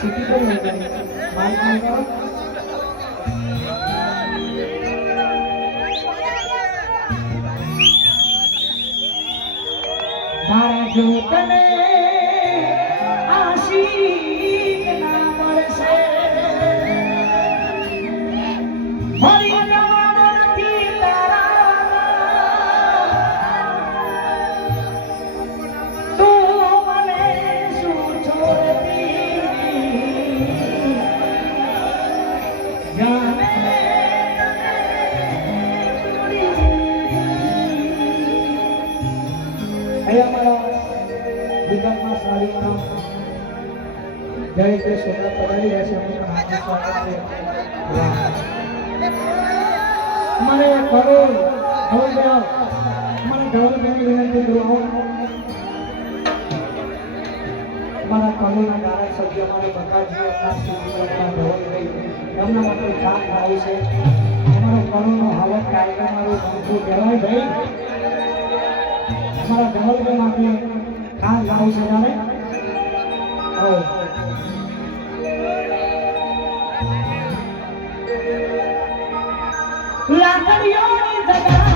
સિટી પર માઇક કરો મારા જો તને આશીક ના મળશે ફરી જવાનો નથી તારા તું મને શું છોડતી જાને ગુજરાતમાં સારી નામ જય જય સોના પડાવી રહ્યા છે હાર્દિક સ્વાગત છે અમારે કરોડ ગૌરવની વિનંતી કરું અમારા કરોડના ગાયક સભ્ય અમારે બકાજી એમના માટે કામ આવ્યું છે અમારો કરોડનો હાલત કાર્યક્રમ મારું મોટું કહેવાય ભાઈ અમારા ગૌરવ માટે ખાસ ગાવું છે જાણે લાકડીઓની જગા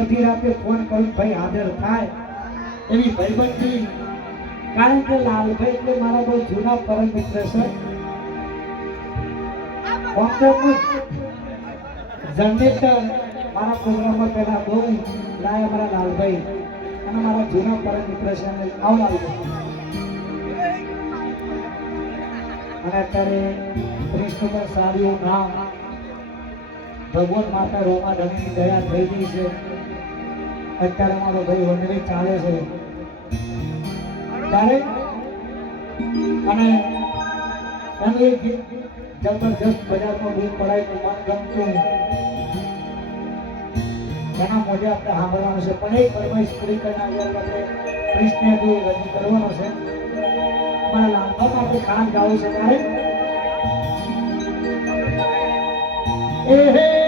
અડધી રાતે ફોન કરું ભાઈ હાજર થાય એવી ભાઈબંધી કારણ કે લાલભાઈ એટલે મારા બહુ જૂના પરમ મિત્ર છે જનરેટર મારા પ્રોગ્રામમાં પહેલા બહુ લાય મારા લાલભાઈ અને મારા જૂના પરમ મિત્ર છે અને આવ લાલભાઈ અને અત્યારે કૃષ્ણ સારું નામ ભગવાન માતા રોમા ધણીની દયા થઈ ગઈ છે અત્યારે મારો ભાઈ વંદરી ચાલે છે ત્યારે અને એનું એક ગીત જબરજસ્ત બજારમાં બહુ પડાય તો મન ગમતું એના મોઢે આપણે સાંભળવાનું છે પણ એક ફરમાઈશ પૂરી કરીને આગળ આપણે કૃષ્ણ રજૂ કરવાનો છે મારા લાંબામાં આપણે ખાસ ગાવું છે ત્યારે એ